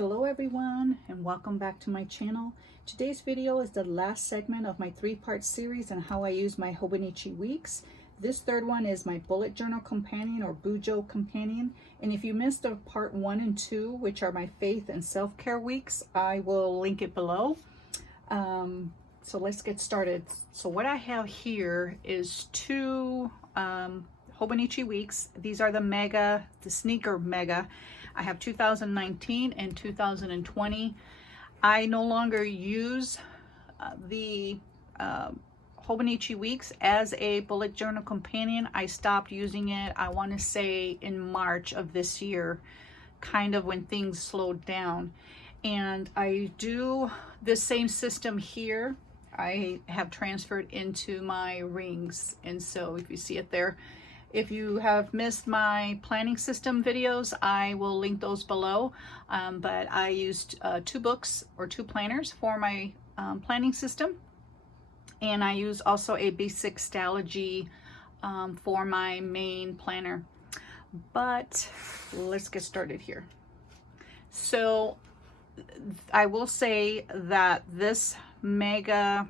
Hello everyone, and welcome back to my channel. Today's video is the last segment of my three-part series on how I use my Hobonichi Weeks. This third one is my bullet journal companion or Bujo Companion. And if you missed the part 1 and 2, which are my faith and self-care weeks, I will link it below. So let's get started. So what I have here is two Hobonichi Weeks. These are the sneaker mega. I have 2019 and 2020. I no longer use the Hobonichi Weeks as a bullet journal companion. I stopped using it, I want to say in March of this year, kind of when things slowed down. And I do the same system here. I have transferred into my rings. And so if you see it there, if you have missed my planning system videos, I will link those below. But I used 2 books or 2 planners for my planning system. And I use also a basic Stalogy for my main planner. But let's get started here. So I will say that this mega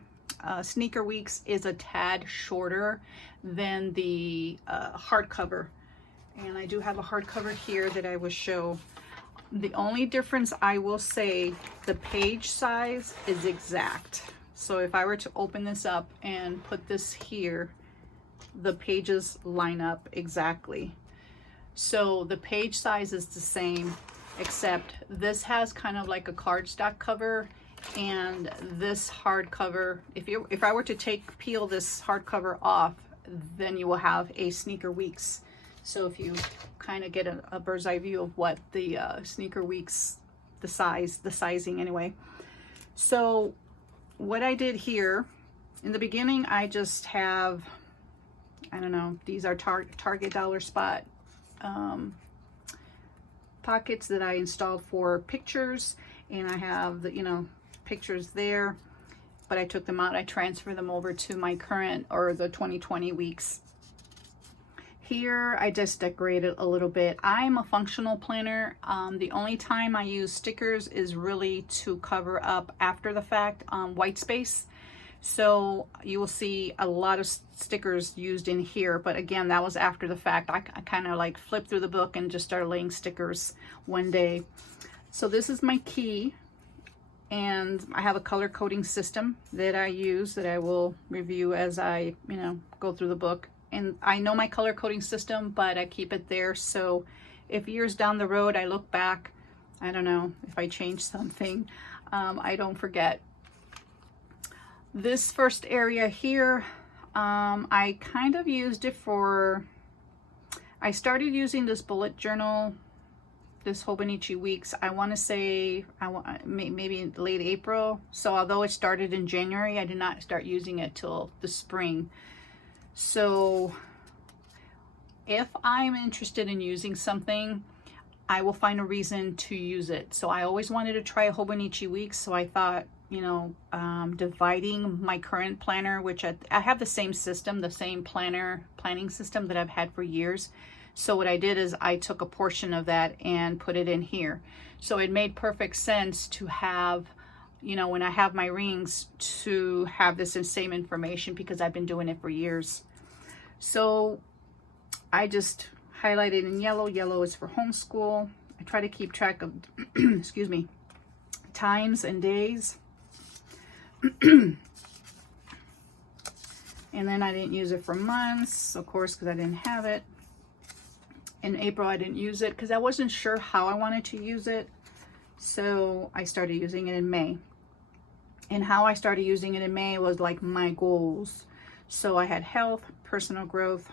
Sneaker Weeks is a tad shorter than the hardcover, and I do have a hardcover here that I will show. The only difference I will say, the page size is exact. So if I were to open this up and put this here, the pages line up exactly. So the page size is the same, except this has kind of like a cardstock cover, and this hardcover, if I were to peel this hardcover off, then you will have a Sneaker Weeks. So if you kind of get a bird's eye view of what the Sneaker Weeks, the sizing anyway. So what I did here in the beginning, I just have, I don't know, these are Target Dollar Spot pockets that I installed for pictures, and I have the pictures there, but I took them out. I transferred them over to my current or the 2020 weeks. Here I just decorated a little bit. I'm a functional planner. The only time I use stickers is really to cover up after the fact white space. So you will see a lot of stickers used in here, but again, that was after the fact. I kind of like flipped through the book and just started laying stickers one day. So this is my key, and I have a color coding system that I use that I will review as I go through the book. And I know my color coding system, but I keep it there, so if years down the road I look back, I don't know, if I change something, I don't forget. This first area here, I kind of used it for, I started using this bullet journal, this Hobonichi Weeks, I want to say maybe late April. So although it started in January, I did not start using it till the spring. So if I'm interested in using something, I will find a reason to use it. So I always wanted to try a Hobonichi Weeks, so I thought, dividing my current planner, which I have the same system, the same planning system that I've had for years. So what I did is I took a portion of that and put it in here. So it made perfect sense to have, when I have my rings, to have this same information, because I've been doing it for years. So I just highlighted in yellow. Yellow is for homeschool. I try to keep track of, excuse me, times and days. And then I didn't use it for months, of course, because I didn't have it. In April, I didn't use it because I wasn't sure how I wanted to use it. So I started using it in May. And how I started using it in May was like my goals. So I had health, personal growth,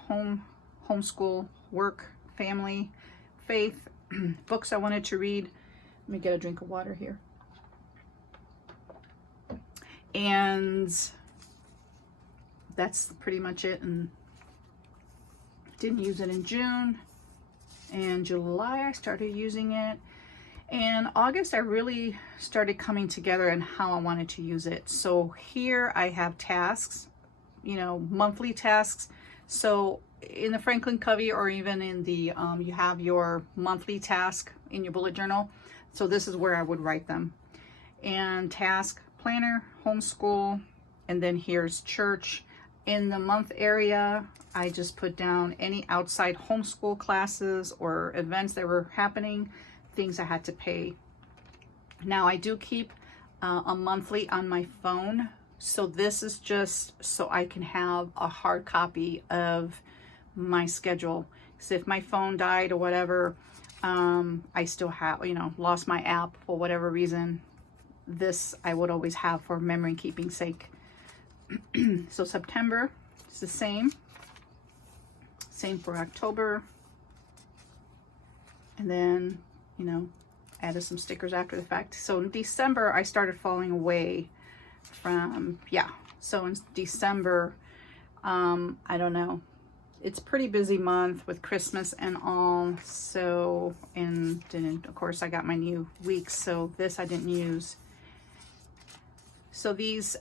homeschool, work, family, faith, books I wanted to read. Let me get a drink of water here. And that's pretty much it. And didn't use it in June. And July I started using it. And August I really started coming together and how I wanted to use it. So here I have tasks, monthly tasks. So in the Franklin Covey, or even in the, you have your monthly task in your bullet journal. So this is where I would write them. And task, planner, homeschool, and then here's church. In the month area, I just put down any outside homeschool classes or events that were happening, things I had to pay. Now I do keep a monthly on my phone. So this is just so I can have a hard copy of my schedule. So if my phone died or whatever, I still have, you know, lost my app for whatever reason, this I would always have for memory keeping sake. So September is the same for October, and then, you know, added some stickers after the fact. So in December I started falling away from, yeah, so in December, I don't know, it's pretty busy month with Christmas and all. So, and then of course I got my new weeks, so this I didn't use. So these,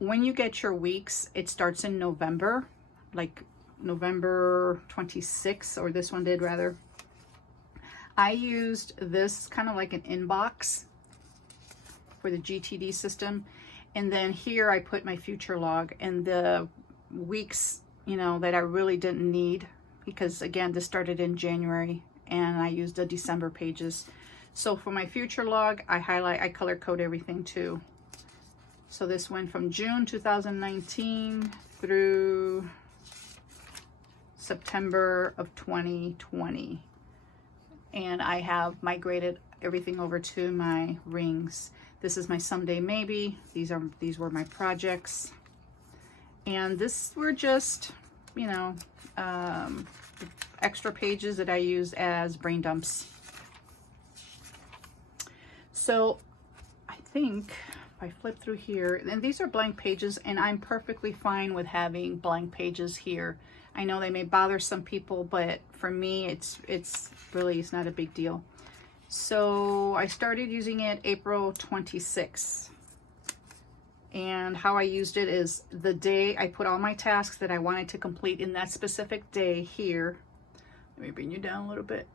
when you get your weeks, it starts in November, like November 26th, or this one did rather. I used this kind of like an inbox for the GTD system. And then here I put my future log and the weeks, you know, that I really didn't need, because again, this started in January and I used the December pages. So for my future log, I color code everything too. So this went from June 2019 through September of 2020. And I have migrated everything over to my rings. This is my someday maybe. These were my projects. And this were just, you know, extra pages that I use as brain dumps. So I think if I flip through here, and these are blank pages, and I'm perfectly fine with having blank pages here. I know they may bother some people, but for me, it's really, it's not a big deal. So I started using it April 26th. And how I used it is the day I put all my tasks that I wanted to complete in that specific day here. Let me bring you down a little bit.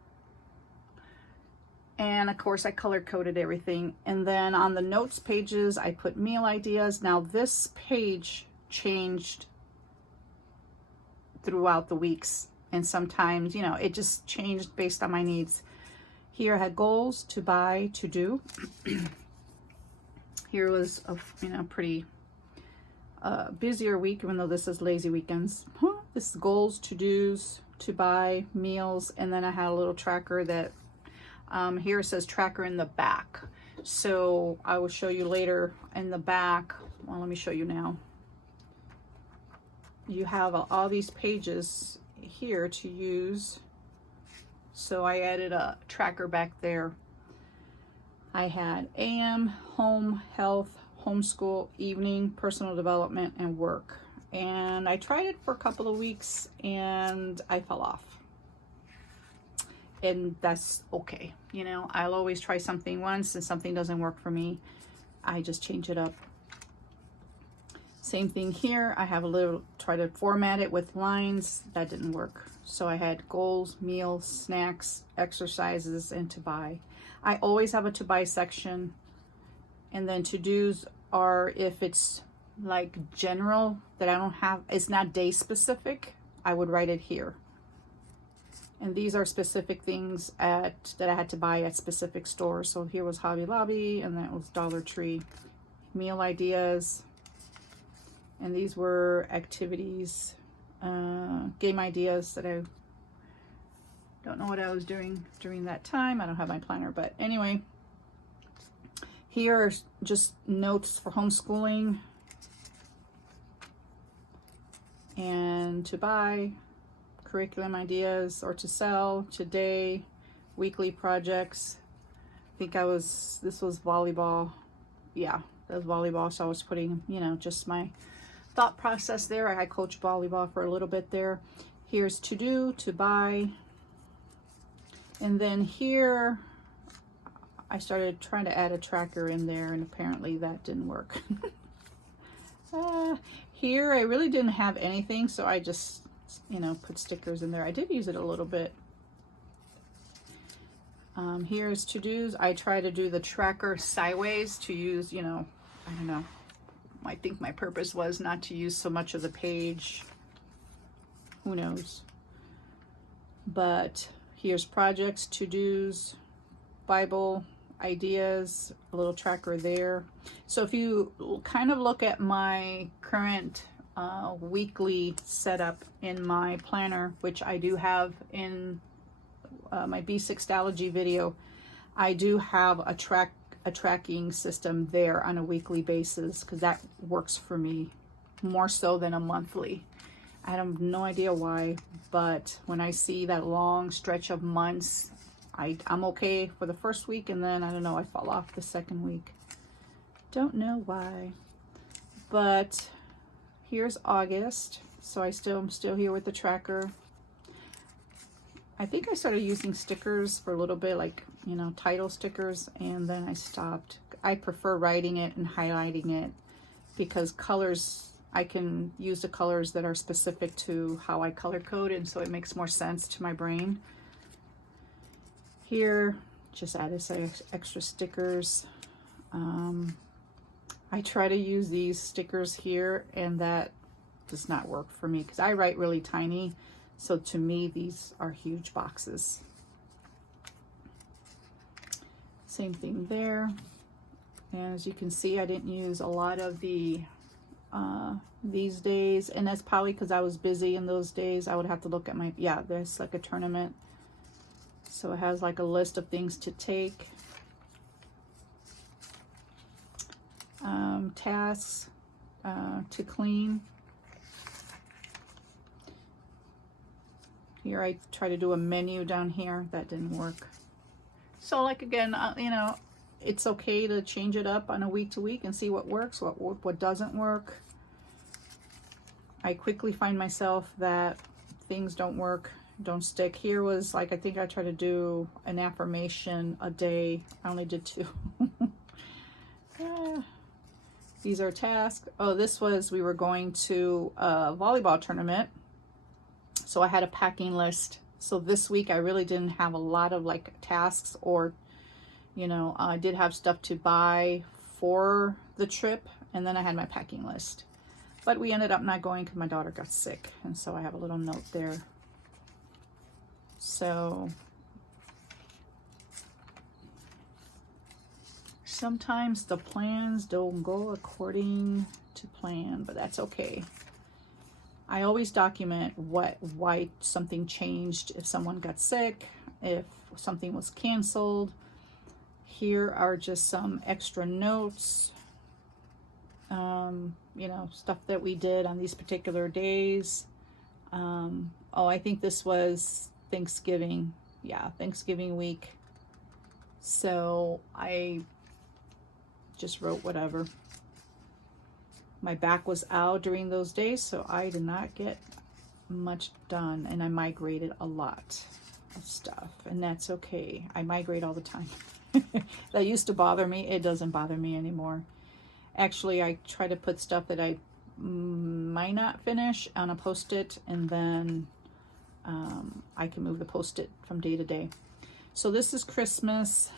And of course I color coded everything. And then on the notes pages, I put meal ideas. Now this page changed throughout the weeks. And sometimes, you know, it just changed based on my needs. Here I had goals, to buy, to do. Here was a, you know, pretty busier week, even though this is lazy weekends. This is goals, to do's, to buy, meals, and then I had a little tracker that here it says tracker in the back. So I will show you later in the back. Well, let me show you now. You have all these pages here to use. So I added a tracker back there. I had AM, home, health, homeschool, evening, personal development, and work. And I tried it for a couple of weeks and I fell off. And that's okay. You know, I'll always try something once, and something doesn't work for me, I just change it up. Same thing here. I have a little, try to format it with lines. That didn't work. So I had goals, meals, snacks, exercises, and to buy. I always have a to buy section. And then to do's are if it's like general that I don't have, it's not day specific, I would write it here. And these are specific things that I had to buy at specific stores. So here was Hobby Lobby, and that was Dollar Tree. Meal ideas. And these were activities, game ideas that I don't know what I was doing during that time. I don't have my planner, but anyway. Here are just notes for homeschooling and to buy, curriculum ideas or to sell, today, weekly projects. I think this was volleyball. Yeah, that was volleyball. So I was putting, you know, just my thought process there. I coached volleyball for a little bit there. Here's to do, to buy. And then here, I started trying to add a tracker in there, and apparently that didn't work. Here, I really didn't have anything, so I just you know, put stickers in there. I did use it a little bit. Here's to-dos. I try to do the tracker sideways to use, you know, I don't know. I think my purpose was not to use so much of the page. Who knows? But here's projects, to-dos, Bible, ideas, a little tracker there. So if you kind of look at my current weekly setup in my planner, which I do have in my B6 video, I do have a tracking system there on a weekly basis because that works for me more so than a monthly. I have no idea why, but when I see that long stretch of months, I'm okay for the first week, and then I don't know, I fall off the second week. Don't know why. But here's August, so I'm still here with the tracker. I think I started using stickers for a little bit, like, you know, title stickers, and then I stopped. I prefer writing it and highlighting it because colors, I can use the colors that are specific to how I color code, and so it makes more sense to my brain. Here, just added some extra stickers. I try to use these stickers here, and that does not work for me because I write really tiny. So to me, these are huge boxes. Same thing there. And as you can see, I didn't use a lot of the these days, and that's probably because I was busy in those days. I would have to look at my, yeah, there's like a tournament. So it has like a list of things to take. Tasks to clean. Here I try to do a menu down here. That didn't work. So like again, you know, it's okay to change it up on a week to week and see what works, what doesn't work. I quickly find myself that things don't work, don't stick. Here was like, I think I tried to do an affirmation a day. I only did 2. These are tasks. Oh, this was, we were going to a volleyball tournament. So I had a packing list. So this week I really didn't have a lot of like tasks, or, you know, I did have stuff to buy for the trip, and then I had my packing list. But we ended up not going because my daughter got sick, and so I have a little note there. So sometimes the plans don't go according to plan, but that's okay. I always document why something changed, if someone got sick, if something was canceled. Here are just some extra notes, you know, stuff that we did on these particular days. Oh, I think this was Thanksgiving. Yeah, Thanksgiving week. So I just wrote whatever. My back was out during those days, so I did not get much done, and I migrated a lot of stuff, and that's okay. I migrate all the time. That used to bother me. It doesn't bother me anymore. Actually, I try to put stuff that I might not finish on a post-it, and then I can move the post-it from day to day. So this is Christmas.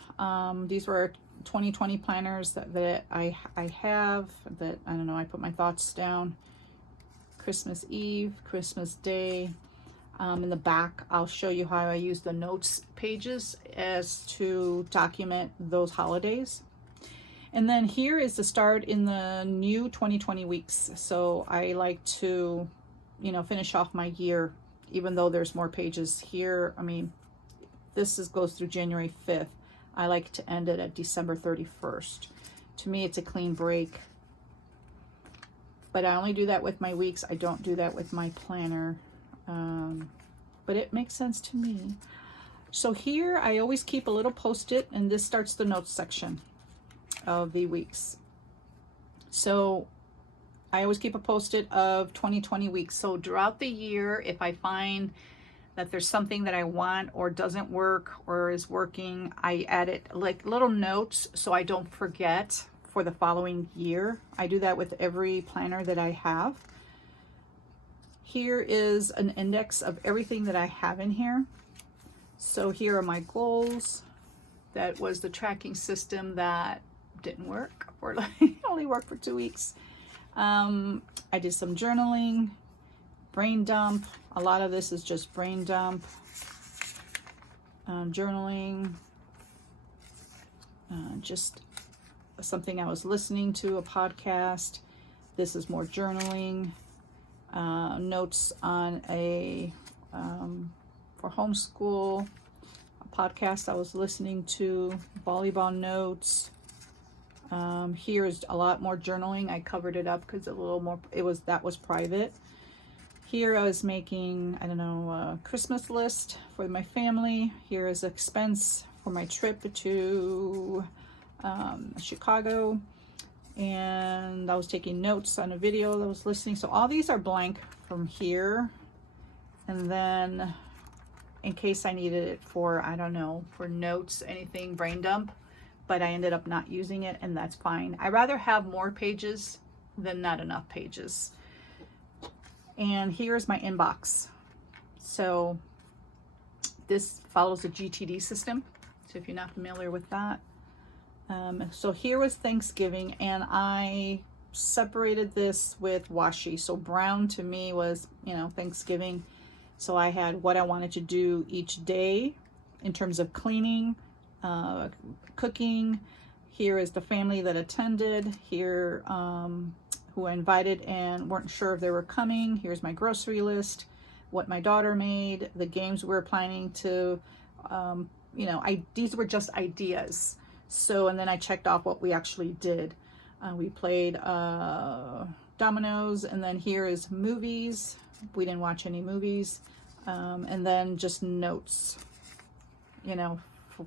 These were 2020 planners that I have, that, I don't know, I put my thoughts down. Christmas Eve, Christmas Day. In the back, I'll show you how I use the notes pages as to document those holidays. And then here is the start in the new 2020 weeks. So I like to, you know, finish off my year, even though there's more pages here. I mean, this goes through January 5th. I like to end it at December 31st. To me, it's a clean break. But I only do that with my weeks. I don't do that with my planner. But it makes sense to me. So here, I always keep a little post-it, and this starts the notes section of the weeks. So I always keep a post-it of 2020 weeks. So throughout the year, if I find that there's something that I want or doesn't work or is working, I add it like little notes so I don't forget for the following year. I do that with every planner that I have. Here is an index of everything that I have in here. So here are my goals. That was the tracking system that didn't work, or only worked for 2 weeks. I did some journaling, brain dump. A lot of this is just brain dump, journaling, just something I was listening to, a podcast. This is more journaling, notes on a, for homeschool, a podcast I was listening to, volleyball notes. Here is a lot more journaling. I covered it up because a little more, that was private. Here I was making, I don't know, a Christmas list for my family. Here is expense for my trip to Chicago. And I was taking notes on a video that I was listening. So all these are blank from here. And then in case I needed it for, I don't know, for notes, anything, brain dump. But I ended up not using it, and that's fine. I rather have more pages than not enough pages. And here's my inbox. So this follows the GTD system. So if you're not familiar with that. So here was Thanksgiving, and I separated this with washi. So brown to me was, Thanksgiving. So I had what I wanted to do each day in terms of cleaning, cooking. Here is the family that attended. Here, who I invited and weren't sure if they were coming. Here's my grocery list, what my daughter made, the games we were planning to, these were just ideas. So, and then I checked off what we actually did. We played dominoes, and then here is movies. We didn't watch any movies. And then just notes,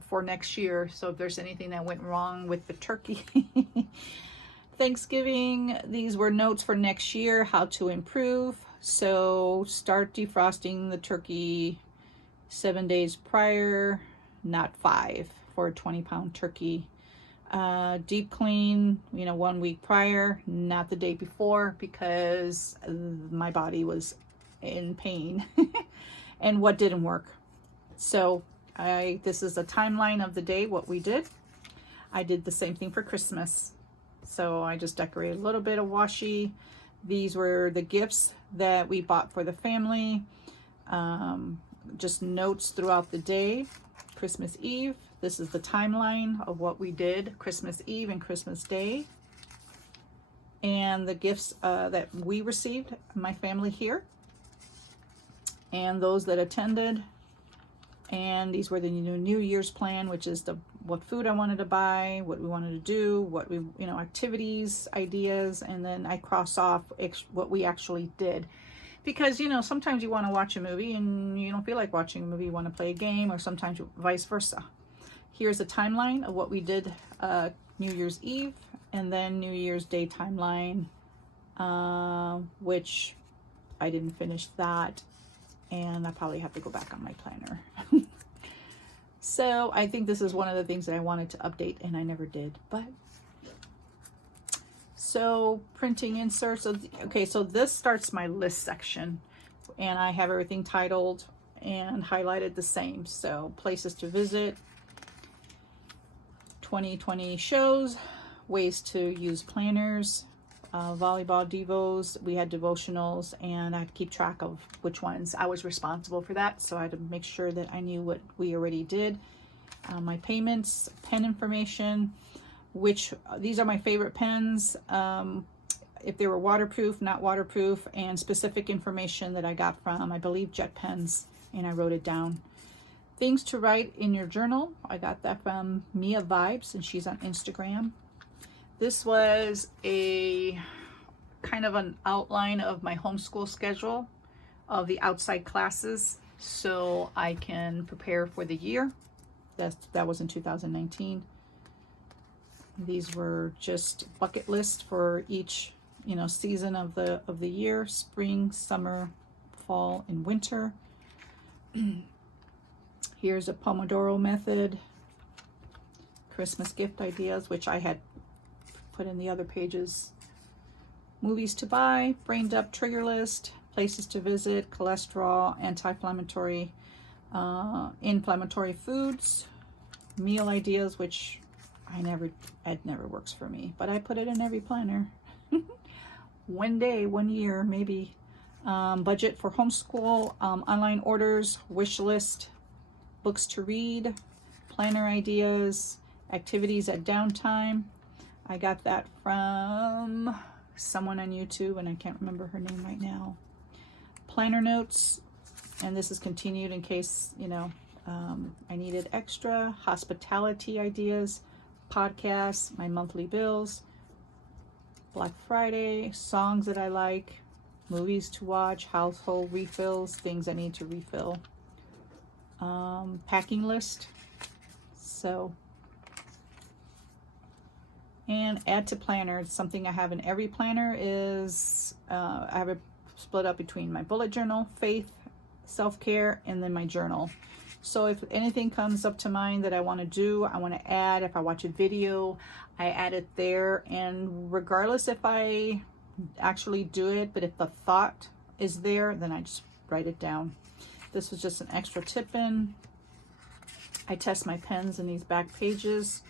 for next year. So if there's anything that went wrong with the turkey. Thanksgiving, these were notes for next year, how to improve. So start defrosting the turkey 7 days prior, not 5 for a 20-pound turkey. Deep clean, 1 week prior, not the day before, because my body was in pain. And what didn't work. So this is a timeline of the day, what we did. I did the same thing for Christmas. So I just decorated a little bit of washi. These were the gifts that we bought for the family. Just notes throughout the day. Christmas Eve. This is the timeline of what we did Christmas Eve and Christmas Day. And the gifts that we received, my family here. And those that attended. And these were the New Year's plan, which is what food I wanted to buy, what we wanted to do, what we, activities, ideas, and then I cross off what we actually did. Because, sometimes you want to watch a movie and you don't feel like watching a movie, you want to play a game, or sometimes vice versa. Here's a timeline of what we did New Year's Eve, and then New Year's Day timeline, which I didn't finish that. And I probably have to go back on my planner. So I think this is one of the things that I wanted to update and I never did. But so printing inserts. Okay, so this starts my list section, and I have everything titled and highlighted the same. So places to visit, 2020 shows, ways to use planners, volleyball devos. We had devotionals, and I had to keep track of which ones I was responsible for that. So I had to make sure that I knew what we already did. My payments, pen information, which these are my favorite pens. If they were waterproof, not waterproof, and specific information that I got from, I believe, Jet Pens, and I wrote it down. Things to write in your journal. I got that from Mia Vibes, and she's on Instagram. This was a kind of an outline of my homeschool schedule of the outside classes, so I can prepare for the year. That was in 2019. These were just bucket lists for each, season of the year: spring, summer, fall, and winter. Here's a Pomodoro method, Christmas gift ideas, which I had put in the other pages. Movies to buy, brain dump trigger list, places to visit, cholesterol, anti-inflammatory, inflammatory foods, meal ideas, which it never works for me, but I put it in every planner. One day, 1 year, maybe. Budget for homeschool, online orders, wish list, books to read, planner ideas, activities at downtime. I got that from someone on YouTube, and I can't remember her name right now. Planner notes, and this is continued in case, you know, I needed extra. Hospitality ideas, podcasts, my monthly bills, Black Friday, songs that I like, movies to watch, household refills, things I need to refill, packing list. So, and add to planner. Something I have in every planner is I have it split up between my bullet journal, faith, self-care, and then my journal. So if anything comes up to mind that I want to do, I want to add, if I watch a video, I add it there. And regardless if I actually do it, but if the thought is there, then I just write it down. This was just an extra tip in. I test my pens in these back pages,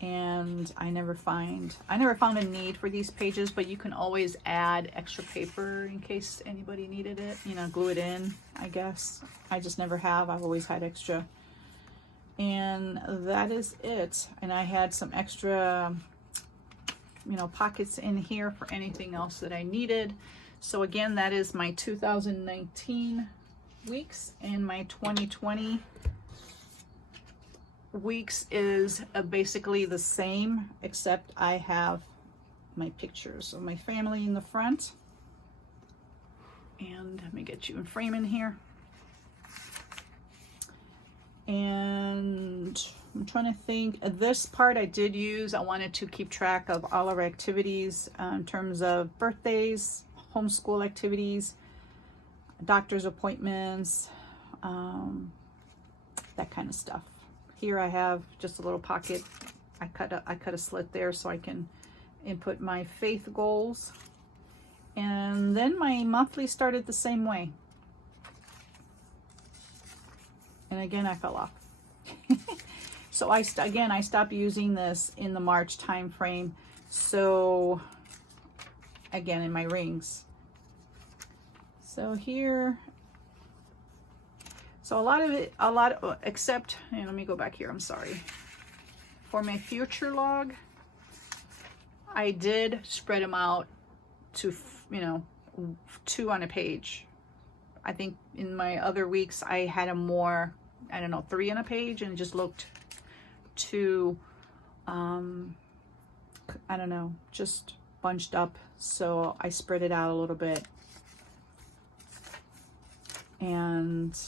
and I never found a need for these pages, but you can always add extra paper in case anybody needed it, you know, glue it in, I guess. I just never have. I've always had extra. And that is it. And I had some extra, you know, pockets in here for anything else that I needed. So again, that is my 2019 weeks, and my 2020 weeks is basically the same, except I have my pictures of my family in the front. And let me get you in frame in here. And I'm trying to think. This part I did use. I wanted to keep track of all our activities in terms of birthdays, homeschool activities, doctor's appointments, that kind of stuff. Here I have just a little pocket. I cut a slit there so I can input my faith goals. And then my monthly started the same way. And again, I fell off. So I stopped using this in the March time frame. So again, in my rings. So here, so except, and let me go back here, I'm sorry. For my future log, I did spread them out to, you know, 2 on a page. I think in my other weeks, I had them more, I don't know, 3 on a page, and it just looked too, I don't know, just bunched up. So I spread it out a little bit. And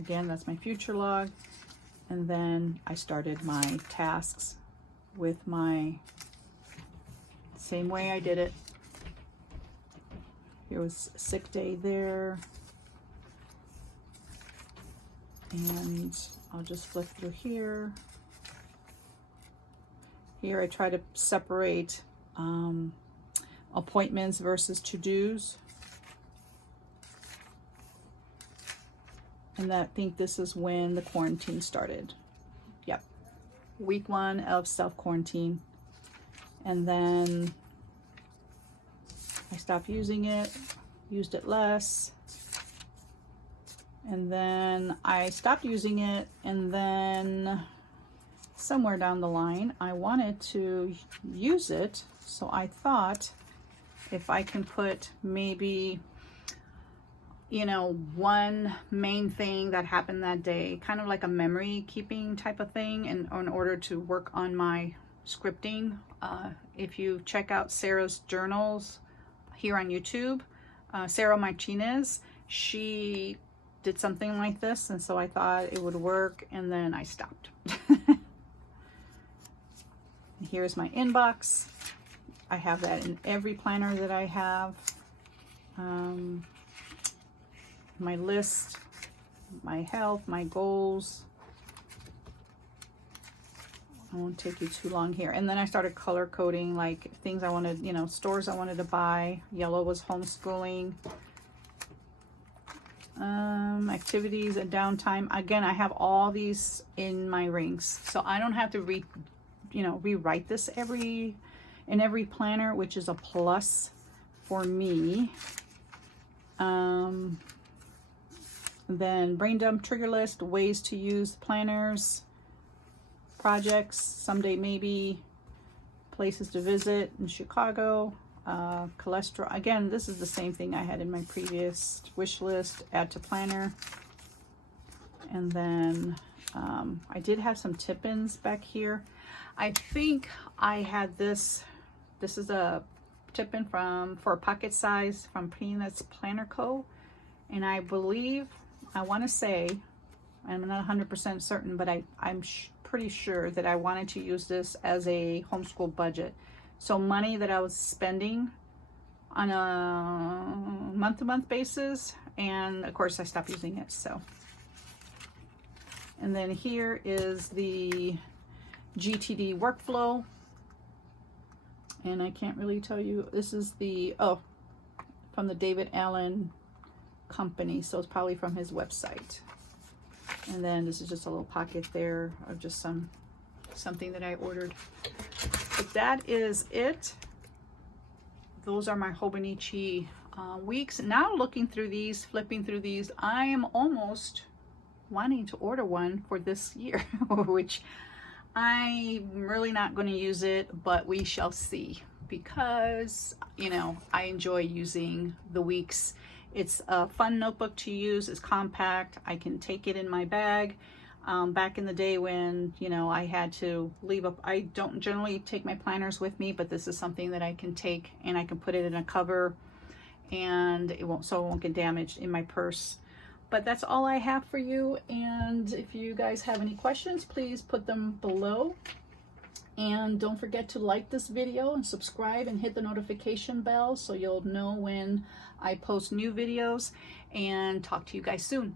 again, that's my future log. And then I started my tasks with my same way I did it. Here was a sick day there. And I'll just flip through here. Here I try to separate appointments versus to-dos. And I think this is when the quarantine started. Yep. Week 1 of self-quarantine. And then I stopped using it, used it less. And then I stopped using it, and then somewhere down the line, I wanted to use it. So I thought if I can put maybe, you know, one main thing that happened that day, kind of like a memory keeping type of thing, in order to work on my scripting. If you check out Sarah's journals here on YouTube, Sarah Martinez, she did something like this, and so I thought it would work, and then I stopped. Here's my inbox. I have that in every planner that I have. My list, my health, my goals. I won't take you too long here. And then I started color coding, like things I wanted, you know, stores I wanted to buy. Yellow was homeschooling. Activities and downtime. Again, I have all these in my rings, so I don't have to rewrite this in every planner, which is a plus for me. Then brain dump, trigger list, ways to use planners, projects, someday maybe, places to visit in Chicago, cholesterol. Again, this is the same thing I had in my previous wish list, add to planner. And then I did have some tip-ins back here. I think I had this is a tip-in for pocket size from Peanuts Planner Co. And I believe, I want to say, I'm not 100% certain, but I'm pretty sure that I wanted to use this as a homeschool budget. So money that I was spending on a month-to-month basis, and of course I stopped using it. So, and then here is the Gtd Workflow, and I can't really tell you, this is the, from the David Allen company, so it's probably from his website. And then this is just a little pocket there of just something that I ordered. But that is it. Those are my Hobonichi weeks. Now looking through these, flipping through these, I am almost wanting to order one for this year, which I'm really not going to use it, but we shall see, because, you know, I enjoy using the weeks. It's a fun notebook to use. It's compact. I can take it in my bag. Back in the day when, you know, I had to leave up, I don't generally take my planners with me, but this is something that I can take, and I can put it in a cover, and it won't get damaged in my purse. But that's all I have for you. And if you guys have any questions, please put them below. And don't forget to like this video and subscribe and hit the notification bell so you'll know when I post new videos, and talk to you guys soon.